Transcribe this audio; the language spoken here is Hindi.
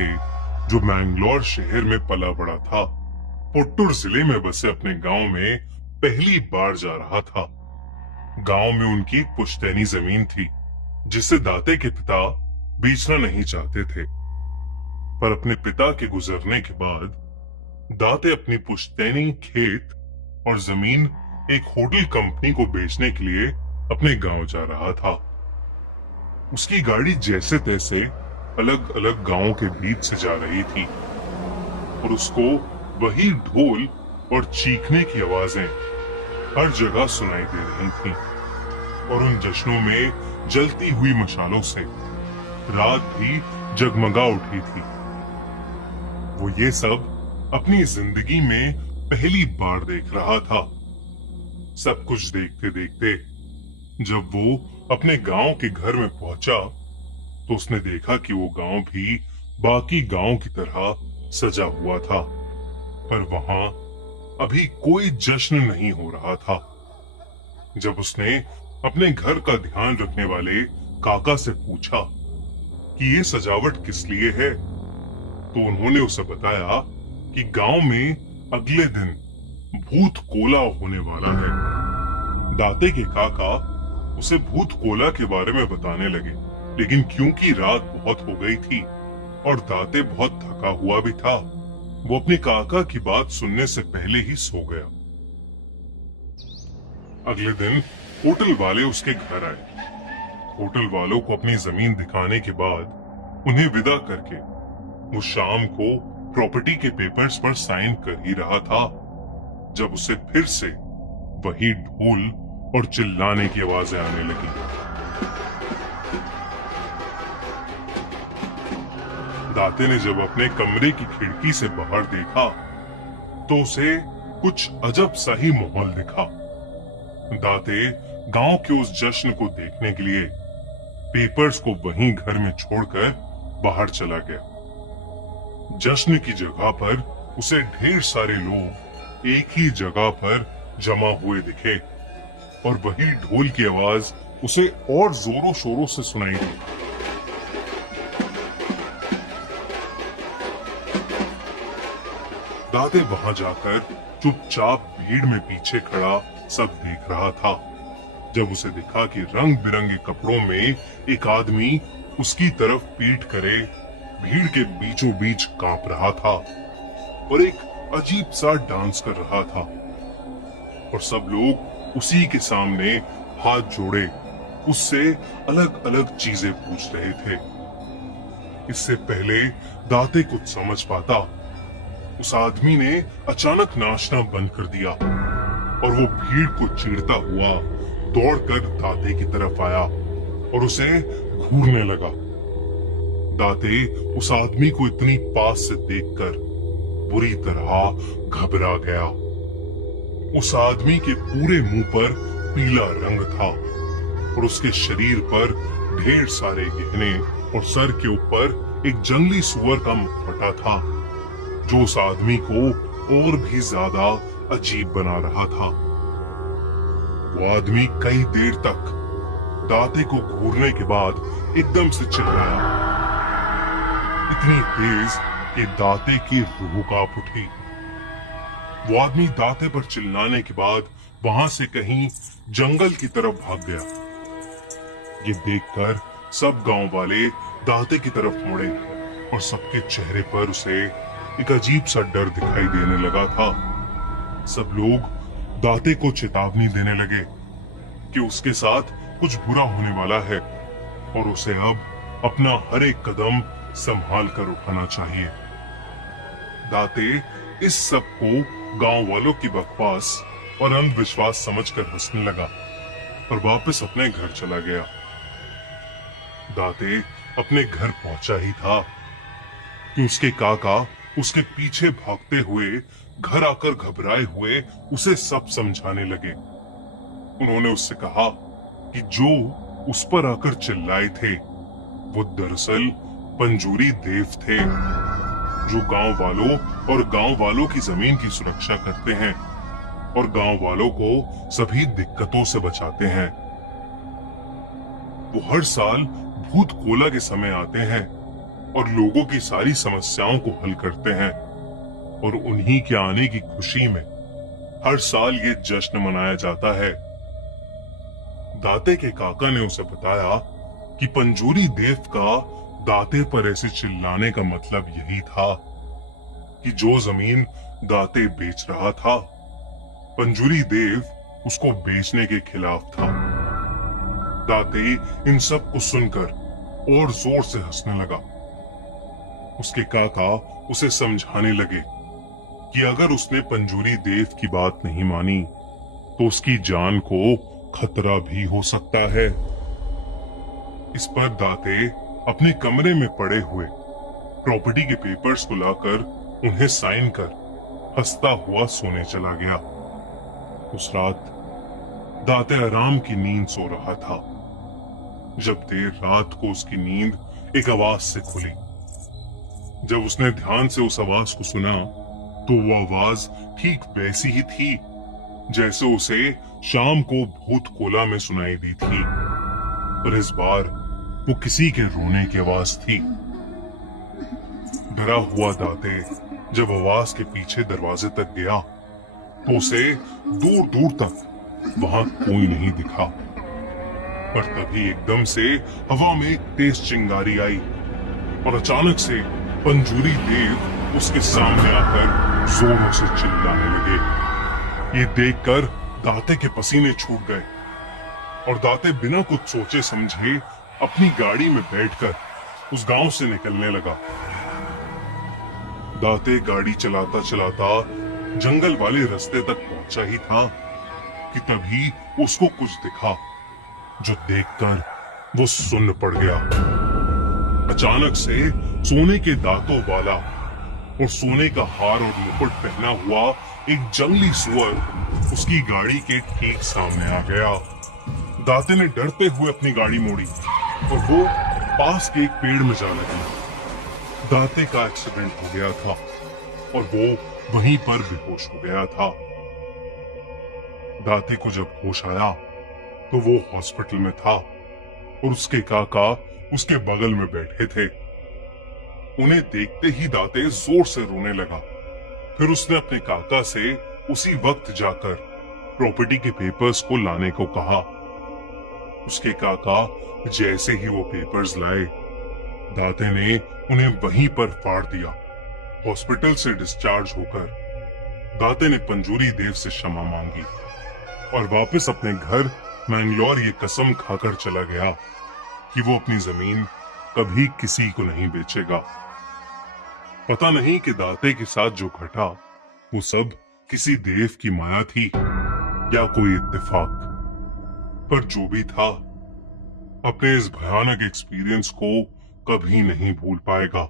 दाते, जो मैंगलोर शहर में पला बड़ा था, पुट्टुर जिले में बसे अपने गांव में पहली बार जा रहा था। गांव में उनकी एक पुश्तैनी जमीन थी जिसे दाते के पिता बेचना नहीं चाहते थे, पर अपने पिता के गुजरने के बाद दाते अपनी पुश्तैनी खेत और जमीन एक होटल कंपनी को बेचने के लिए अपने गांव जा रहा था। उसकी गाड़ी जैसे तैसे अलग अलग गांवों के बीच से जा रही थी और उसको वही ढोल और चीखने की आवाजें हर जगह सुनाई दे रही थीं और उन जश्नों में जलती हुई मशालों से रात भी जगमगा उठी थी। वो ये सब अपनी जिंदगी में पहली बार देख रहा था। सब कुछ देखते देखते जब वो अपने गांव के घर में पहुंचा तो उसने देखा कि वो गांव भी बाकी गांव की तरह सजा हुआ था, पर वहां अभी कोई जश्न नहीं हो रहा था। जब उसने अपने घर का ध्यान रखने वाले काका से पूछा कि ये सजावट किस लिए है, तो उन्होंने उसे बताया कि गांव में अगले दिन भूत कोला होने वाला है। दाते के काका उसे भूत कोला के बारे में बताने लगे, लेकिन क्योंकि रात बहुत हो गई थी और दाते बहुत थका हुआ भी था, वो अपने काका की बात सुनने से पहले ही सो गया। अगले दिन होटल वाले उसके घर आए। होटल वालों को अपनी जमीन दिखाने के बाद उन्हें विदा करके वो शाम को प्रॉपर्टी के पेपर्स पर साइन कर ही रहा था जब उसे फिर से वही ढोल और चिल्लाने की आवाजें आने लगी। दाते ने जब अपने कमरे की खिड़की से बाहर देखा तो उसे कुछ अजब सा ही माहौल दिखा। दाते गांव के उस जश्न को देखने के लिए पेपर्स को वहीं घर में छोड़कर बाहर चला गया। जश्न की जगह पर उसे ढेर सारे लोग एक ही जगह पर जमा हुए दिखे और वही ढोल की आवाज उसे और जोरों शोरों से सुनाई दी। दाते वहां जाकर चुपचाप भीड़ में पीछे खड़ा सब देख रहा था जब उसे दिखा कि रंग बिरंगे कपड़ों में एक आदमी उसकी तरफ पीठ करे भीड़ के बीचों बीच कांप रहा था और एक अजीब सा डांस कर रहा था और सब लोग उसी के सामने हाथ जोड़े उससे अलग अलग चीजें पूछ रहे थे। इससे पहले दाते कुछ समझ पाता, उस आदमी ने अचानक नाचना बंद कर दिया और वो भीड़ को चीरता हुआ दौड़कर दाते की तरफ आया और उसे घूरने लगा। दाते उस आदमी को इतनी पास से देखकर बुरी तरह घबरा गया। उस आदमी के पूरे मुंह पर पीला रंग था और उसके शरीर पर ढेर सारे गहने और सर के ऊपर एक जंगली सुअर का मुखौटा था जो उस आदमी को और भी ज्यादा अजीब बना रहा था। वो आदमी कई देर तक दाते को घूरने के बाद एकदम से चिल्लाया, इतनी तेज कि दाते की रूह कांप उठी। वो आदमी दाते पर चिल्लाने के बाद वहां से कहीं जंगल की तरफ भाग गया। ये देखकर सब गांव वाले दाते की तरफ मुड़े और सबके चेहरे पर उसे एक अजीब सा डर दिखाई देने लगा था। सब लोग दाते को चेतावनी देने लगे कि उसके साथ कुछ बुरा होने वाला है और उसे अब अपना हर एक कदम संभाल कर उठाना चाहिए। दाते इस सब को गांव वालों की बकवास और अंधविश्वास समझकर हंसने लगा और वापस अपने घर चला गया। दाते अपने घर पहुंचा ही था कि उसके काका उसके पीछे भागते हुए घर आकर घबराए हुए उसे सब समझाने लगे। उन्होंने उससे कहा कि जो उस पर आकर चिल्लाए थे वो दरअसल पंजूरी देव थे जो गांव वालों और गांव वालों की जमीन की सुरक्षा करते हैं और गांव वालों को सभी दिक्कतों से बचाते हैं। वो हर साल भूत कोला के समय आते हैं और लोगों की सारी समस्याओं को हल करते हैं। और उन्हीं के आने की खुशी में हर साल ये जश्न मनाया जाता है। दाते के काका ने उसे बताया कि पंजूरी देव का दाते पर ऐसे चिल्लाने का मतलब यही था कि जो जमीन दाते बेच रहा था, पंजूरी देव उसको बेचने के खिलाफ था। दाते इन सब को सुनकर और जोर से हंसने लगा। उसके काका उसे समझाने लगे कि अगर उसने पंजूरी देव की बात नहीं मानी तो उसकी जान को खतरा भी हो सकता है। इस पर दाते अपने कमरे में पड़े हुए प्रॉपर्टी के पेपर्स को लाकर उन्हें साइन कर हंसता हुआ सोने चला गया। उस रात दाते आराम की नींद सो रहा था जब देर रात को उसकी नींद एक आवाज से खुली। जब उसने ध्यान से उस आवाज को सुना तो वो आवाज ठीक वैसी ही थी जैसे उसे शाम को भूत कोला में सुनाई दी थी, पर इस बार वो किसी के रोने की आवाज थी। डरा हुआ दाते जब आवाज के पीछे दरवाजे तक गया तो उसे दूर दूर तक वहां कोई नहीं दिखा। पर तभी एकदम से हवा में एक तेज चिंगारी आई और अचानक से पंजूरी देव उसके सामने आकर जोरों से चिल्लाने लगे। ये देखकर दाते के पसीने छूट गए और दाते बिना कुछ सोचे समझे अपनी गाड़ी में बैठकर उस गांव से निकलने लगा। दाते गाड़ी चलाता चलाता जंगल वाले रास्ते तक पहुंचा ही था कि तभी उसको कुछ दिखा जो देखकर वो सुन्न पड़ गया। अचानक से सोने के दांतों वाला और सोने का हार और मुकुट पहना हुआ एक जंगली सुअर उसकी गाड़ी के ठीक सामने आ गया। दाते ने डरते हुए अपनी गाड़ी मोड़ी और वो पास के एक पेड़ में जा लगी। दाते का एक्सीडेंट हो गया था और वो वहीं पर बेहोश हो गया था। दाते को जब होश आया तो वो हॉस्पिटल में था और उसके काका उसके बगल में बैठे थे। उन्हें देखते ही दाते जोर से रोने लगा। फिर उसने अपने काका से उसी वक्त जाकर प्रॉपर्टी के पेपर्स को लाने को कहा। उसके काका जैसे ही वो पेपर्स लाए, दाते ने उन्हें वहीं पर फाड़ दिया। हॉस्पिटल से डिस्चार्ज होकर दाते ने पंजूरी देव से क्षमा मांगी और वापस अपने घर मैंगलोर ये कसम खाकर चला गया कि वो अपनी जमीन कभी किसी को नहीं बेचेगा। पता नहीं कि दाते के साथ जो घटा वो सब किसी देव की माया थी या कोई इत्तेफाक, पर जो भी था अपने इस भयानक एक्सपीरियंस को कभी नहीं भूल पाएगा।